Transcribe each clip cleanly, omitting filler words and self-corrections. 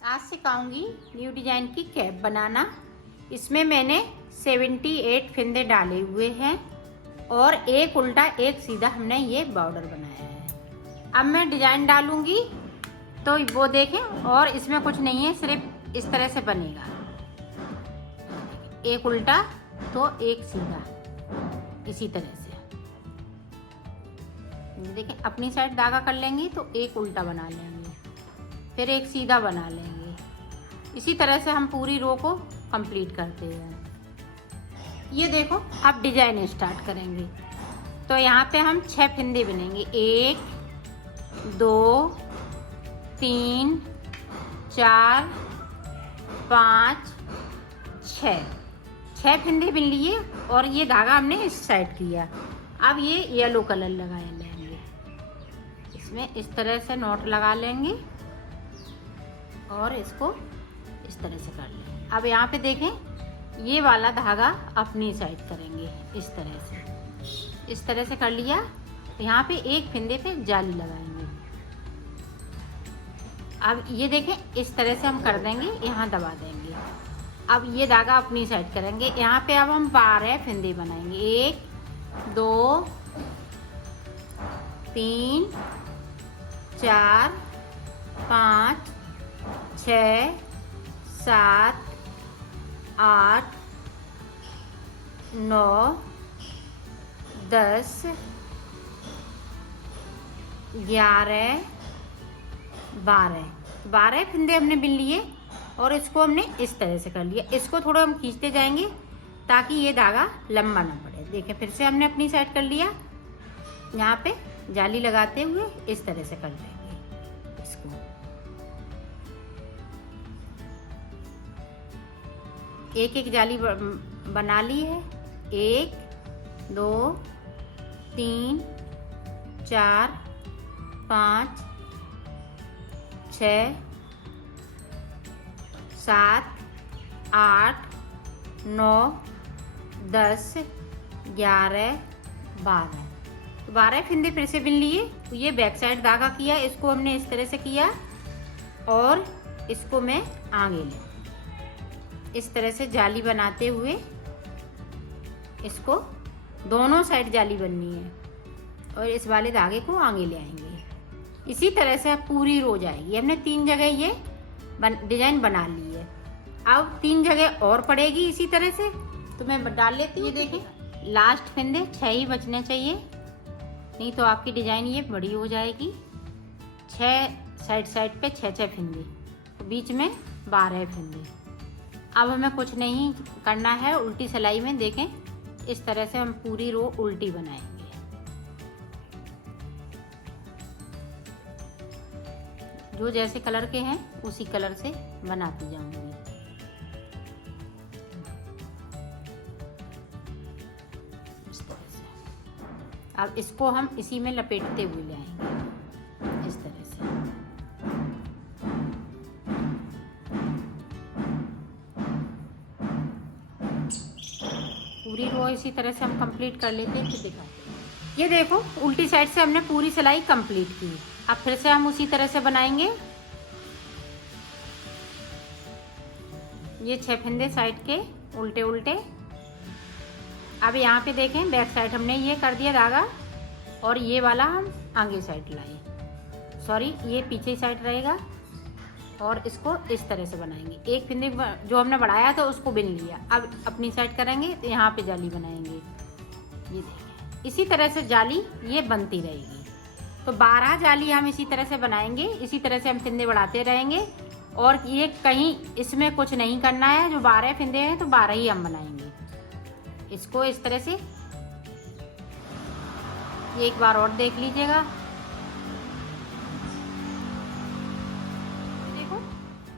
आज सिखाऊंगी new design की cap बनाना। इसमें मैंने 78 फिंदे डाले हुए हैं और एक उल्टा एक सीधा हमने ये बॉर्डर बनाया है। अब मैं डिजाइन डालूंगी तो वो देखें, और इसमें कुछ नहीं है, सिर्फ इस तरह से बनेगा, एक उल्टा तो एक सीधा, इसी तरह से। देखें, अपनी साइड धागा कर लेंगे तो एक उल्टा बना लेंगे, फिर एक सीधा बना लेंगे। इसी तरह से हम पूरी रो को कंप्लीट करते हैं। ये देखो, अब डिजाइन स्टार्ट करेंगे। तो यहाँ पे हम 6 फिंदे बनेंगे, 1 2 3 4 5 6 फिंदे बिन लिए और ये धागा हमने इस साइड किया। अब ये येलो कलर लगा लेंगे, इसमें इस तरह से नॉट लगा लेंगे और इसको इस तरह से कर लेंगे। अब यहाँ पे देखें, ये वाला धागा अपनी साइड करेंगे, इस तरह से कर लिया। यहाँ पे एक फिंदे पे जाली लगाएंगे। अब ये देखें, इस तरह से हम कर देंगे, यहाँ दबा देंगे। अब ये धागा अपनी साइड करेंगे। यहाँ पे अब हम 12 फिंदे बनाएंगे, 1 2 3 4 5 6 7 8 9 10 11 12 फिंदे हमने बिन लिए और इसको हमने इस तरह से कर लिया। इसको थोड़ा हम खींचते जाएंगे ताकि ये धागा लंबा ना पड़े। देखिए, फिर से हमने अपनी साइड कर लिया। यहाँ पे जाली लगाते हुए इस तरह से कर लेंगे इसको। एक एक जाली बना ली है, 1 2 3 4 5 6 7 8 9 10 11 12 तो 12 फिंदे फिर से बिन लिए। तो ये बैक साइड धागा किया, इसको हमने इस तरह से किया और इसको मैं आगे ले, इस तरह से जाली बनाते हुए इसको दोनों साइड जाली बननी है और इस वाले धागे को आगे ले आएंगे। इसी तरह से अब पूरी रो जाएगी। हमने 3 जगह ये डिजाइन बना ली है। अब 3 जगह और पड़ेगी इसी तरह से, तो मैं डाल लेती हूँ। ये देखें, लास्ट फिंदे 6 ही बचने चाहिए, नहीं तो आपकी डिजाइन ये बड़ी हो जाएगी। 6 साइड पे 6 फिंदे, तो बीच में 12 फिंदे। अब हमें कुछ नहीं करना है, उल्टी सिलाई में देखें, इस तरह से हम पूरी रो उल्टी बनाएंगे। जो जैसे कलर के हैं उसी कलर से बनाती जाऊंगी। इस तरह से अब इसको हम इसी में लपेटते हुए ले आएंगे, इस तरह से। पूरी रो इसी तरह से हम कंप्लीट कर लेते हैं, फिर दिखाते हैं। ये देखो, उल्टी साइड से हमने पूरी सिलाई कंप्लीट की। अब फिर से हम उसी तरह से बनाएंगे। ये 6 फिंदे साइड के उल्टे उल्टे। अब यहाँ पे देखें, बैक साइड हमने ये कर दिया धागा और ये वाला हम आगे साइड लाए, सॉरी ये पीछे साइड रहेगा और इसको इस तरह से बनाएंगे। एक फिंदे जो हमने बढ़ाया था उसको बिन लिया। अब अपनी साइड करेंगे तो यहाँ पे जाली बनाएंगे। ये देखिए, इसी तरह से जाली ये बनती रहेगी। तो 12 जाली हम इसी तरह से बनाएंगे। इसी तरह से हम फिंदे बढ़ाते रहेंगे और ये कहीं इसमें कुछ नहीं करना है। जो 12 फिंदे हैं तो 12 ही हम बनाएंगे। इसको इस तरह से एक बार और देख लीजिएगा।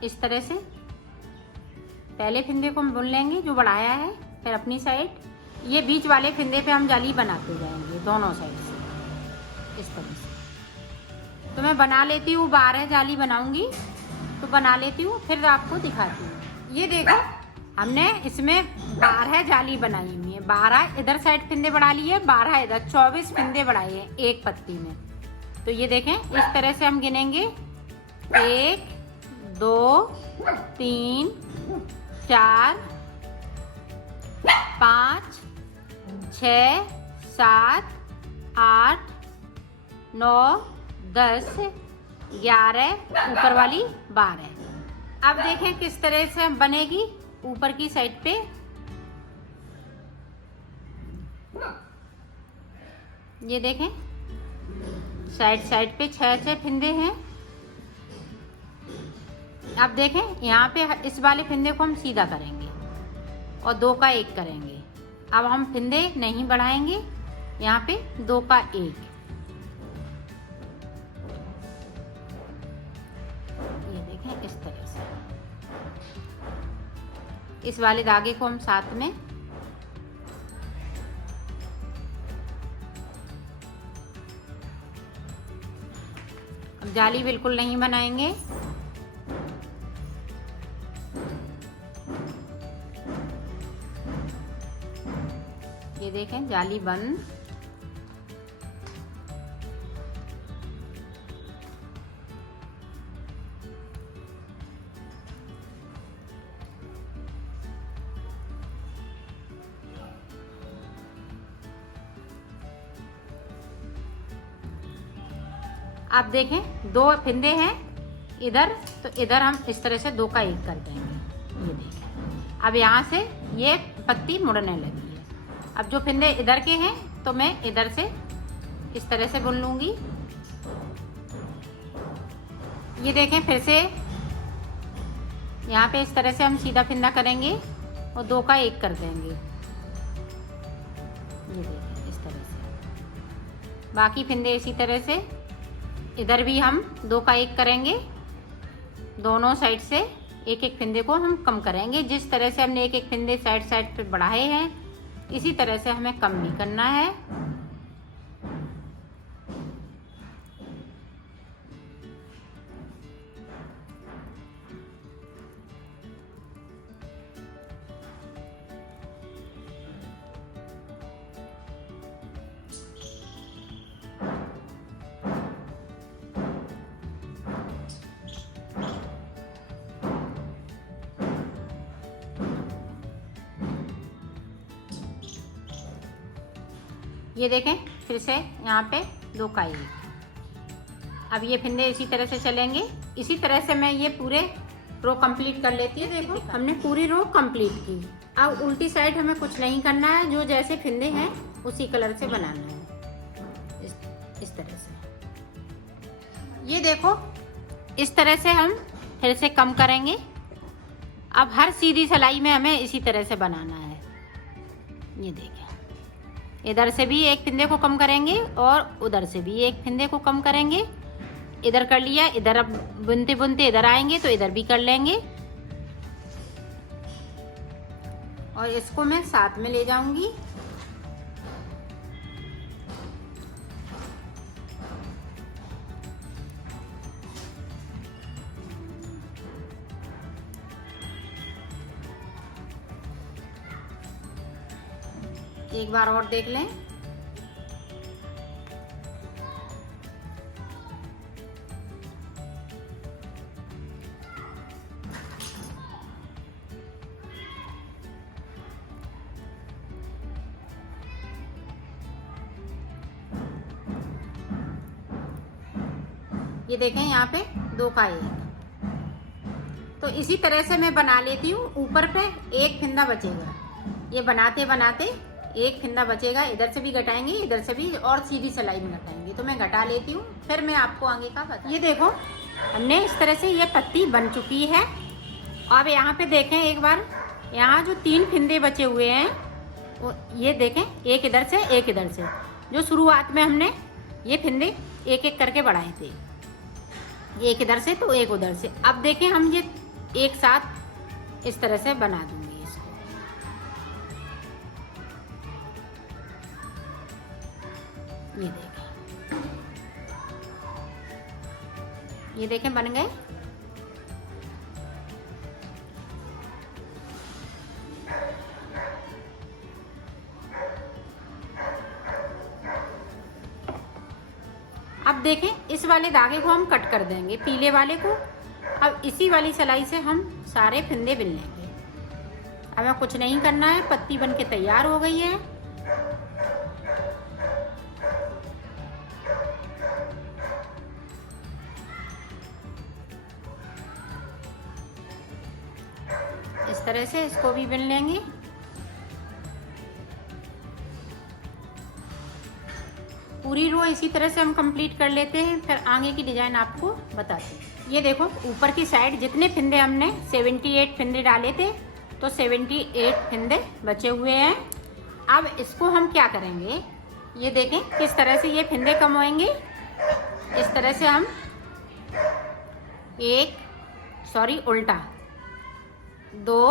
इस तरह से पहले फिंदे को हम बुन लेंगे जो बढ़ाया है, फिर अपनी साइड ये बीच वाले फिंदे पे हम जाली बनाते जाएंगे दोनों साइड से, इस तरह से। तो मैं बना लेती हूँ, 12 जाली बनाऊंगी तो बना लेती हूँ, फिर आपको दिखाती हूँ। ये देखो, हमने इसमें 12 जाली बनाई हुई है। 12 इधर साइड फिंदे बढ़ा लिए, 12 इधर, 24 फिंदे बढ़ाए हैं एक पत्ती में। तो ये देखें, इस तरह से हम गिनेंगे 1 2 3 4 5 6 7 8 9 10 11 ऊपर वाली 12। अब देखें किस तरह से बनेगी ऊपर की साइड पे। ये देखें साइड पे 6 फिंदे हैं। अब देखें यहाँ पे इस वाले फिंदे को हम सीधा करेंगे और 2 का 1 करेंगे। अब हम फिंदे नहीं बढ़ाएंगे, यहाँ पे 2 का 1। ये देखें इस तरह से इस वाले धागे को हम साथ में अब जाली बिल्कुल नहीं बनाएंगे। ये देखें जाली बंद। आप देखें 2 फिंदे हैं इधर, तो इधर हम इस तरह से 2 का 1 कर देंगे। ये देखें अब यहाँ से ये पत्ती मुड़ने लगी है। अब जो फिंदे इधर के हैं तो मैं इधर से इस तरह से बुन लूँगी। ये देखें फिर से यहाँ पे इस तरह से हम सीधा फिंदा करेंगे और 2 का 1 कर देंगे। ये देखें इस तरह से बाकी फिंदे इसी तरह से इधर भी हम 2 का 1 करेंगे। दोनों साइड से एक एक फिंदे को हम कम करेंगे। जिस तरह से हमने एक एक फिंदे साइड पे बढ़ाए हैं इसी तरह से हमें कम भी करना है। ये देखें फिर से यहाँ पे 2 का 1। अब ये फिंदे इसी तरह से चलेंगे। इसी तरह से मैं ये पूरे रो कंप्लीट कर लेती हूँ। देखो हमने पूरी रो कंप्लीट की। अब उल्टी साइड हमें कुछ नहीं करना है, जो जैसे फिंदे हैं उसी कलर से बनाना है। इस तरह से ये देखो इस तरह से हम फिर से कम करेंगे। अब हर सीधी सिलाई में हमें इसी तरह से बनाना है। ये देखें इधर से भी एक फिंदे को कम करेंगे और उधर से भी एक फिंदे को कम करेंगे। इधर कर लिया, इधर अब बुनते बुनते इधर आएंगे तो इधर भी कर लेंगे और इसको मैं साथ में ले जाऊंगी। एक बार और देख लें। ये देखें यहाँ पे 2 का 1। तो इसी तरह से मैं बना लेती हूँ। ऊपर पे एक फिंदा बचेगा। ये बनाते बनाते एक फिंदा बचेगा। इधर से भी घटाएंगे, इधर से भी, और सीधी सिलाई में घटाएंगे। तो मैं घटा लेती हूँ, फिर मैं आपको आगे का बता। ये देखो हमने इस तरह से ये पत्ती बन चुकी है। अब यहाँ पे देखें एक बार, यहाँ जो 3 फिंदे बचे हुए हैं वो ये देखें, एक इधर से एक इधर से। जो शुरुआत में हमने ये फिंदे एक एक करके बढ़ाए थे, एक इधर से तो एक उधर से। अब देखें हम ये एक साथ इस तरह से बना दूंगी इसको। ये देखें बन गए। अब देखें इस वाले धागे को हम कट कर देंगे, पीले वाले को। अब इसी वाली सिलाई से हम सारे फंदे बिन लेंगे। हमें कुछ नहीं करना है, पत्ती बन के तैयार हो गई है। इस तरह से इसको भी बिन लेंगे। पूरी रो इसी तरह से हम कंप्लीट कर लेते हैं, फिर आगे की डिजाइन आपको बताते हैं। ये देखो ऊपर की साइड जितने फिंदे हमने 78 फिंदे डाले थे, तो 78 फिंदे बचे हुए हैं। अब इसको हम क्या करेंगे, ये देखें किस तरह से ये फिंदे कम होंगे। इस तरह से हम उल्टा 2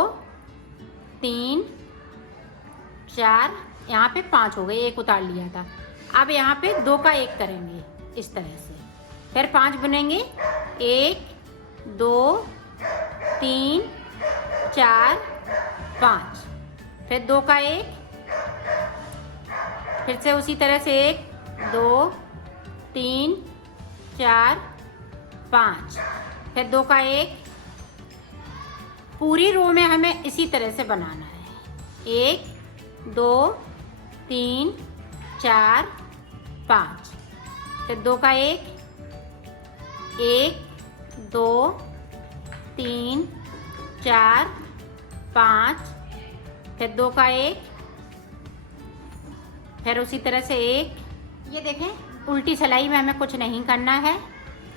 3 4, यहाँ पे 5 हो गए, एक उतार लिया था। अब यहाँ पे 2 का 1 करेंगे इस तरह से, फिर 5 बुनेंगे। 1 2 3 4 5, फिर 2 का 1, फिर से उसी तरह से 1 2 3 4 5, फिर 2 का 1। पूरी रो में हमें इसी तरह से बनाना है। 1 2 3 4 5, फिर 2 का 1 1 2 3 4 5, फिर 2 का 1, फिर उसी तरह से 1। ये देखें उल्टी सिलाई में हमें कुछ नहीं करना है,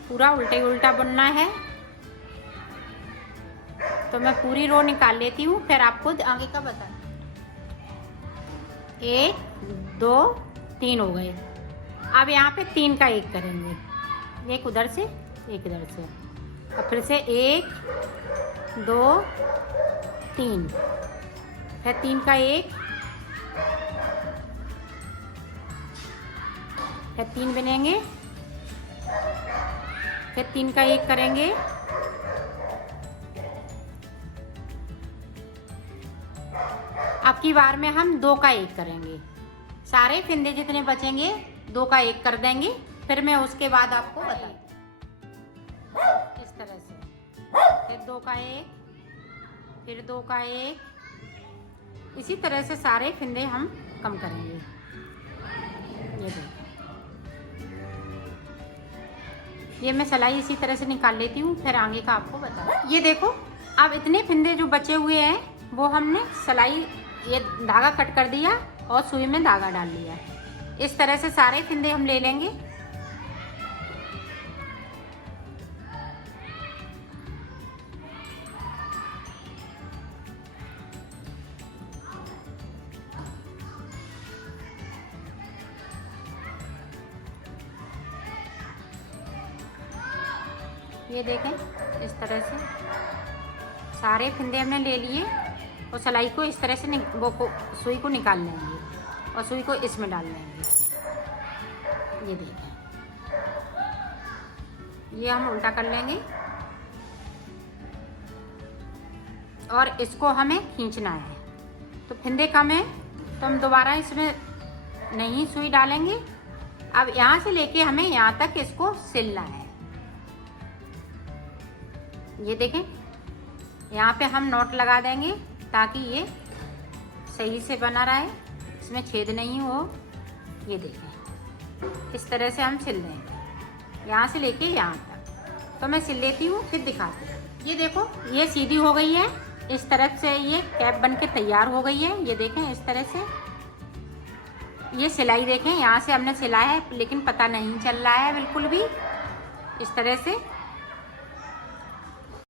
पूरा उल्टा ही उल्टा बुनना है। तो मैं पूरी रो निकाल लेती हूँ, फिर आपको आगे का बता। 1 2 3 हो गए। अब यहाँ पे 3 का 1 करेंगे, एक उधर से एक इधर से, और फिर से 1 2 3, फिर 3 का 1, फिर 3 बिनेंगे, फिर 3 का 1 करेंगे, अब की बार में हम 2 का 1 करेंगे। सारे फिंदे जितने बचेंगे 2 का 1 कर देंगे, फिर मैं उसके बाद आपको बताऊँ। इस तरह से फिर 2 का 1, फिर 2 का 1, इसी तरह से सारे फिंदे हम कम करेंगे। ये देखो, ये मैं सिलाई इसी तरह से निकाल लेती हूँ, फिर आगे का आपको बता। ये देखो अब इतने फिंदे जो बचे हुए हैं वो हमने सिलाई ये धागा कट कर दिया और सुई में धागा डाल लिया। इस तरह से सारे फिंदे हम ले लेंगे। ये देखें इस तरह से सारे फिंदे हमने ले लिए और सिलाई को इस तरह से सुई को निकाल लेंगे और सुई को इसमें डाल लेंगे। ये देखें, ये हम उल्टा कर लेंगे और इसको हमें खींचना है। तो फिंदे कम है तो हम दोबारा इसमें नहीं सुई डालेंगे। अब यहाँ से लेके हमें यहाँ तक इसको सिलना है। ये देखें यहाँ पे हम नॉट लगा देंगे ताकि ये सही से बना रहे, इसमें छेद नहीं हो। ये देखें इस तरह से हम सिल देंगे यहाँ से लेके यहाँ तक। तो मैं सिल लेती हूँ फिर दिखाती हूँ। ये देखो ये सीधी हो गई है, इस तरफ से ये कैप बन के तैयार हो गई है। ये देखें इस तरह से ये सिलाई देखें, यहाँ से हमने सिला है लेकिन पता नहीं चल रहा है बिल्कुल भी। इस तरह से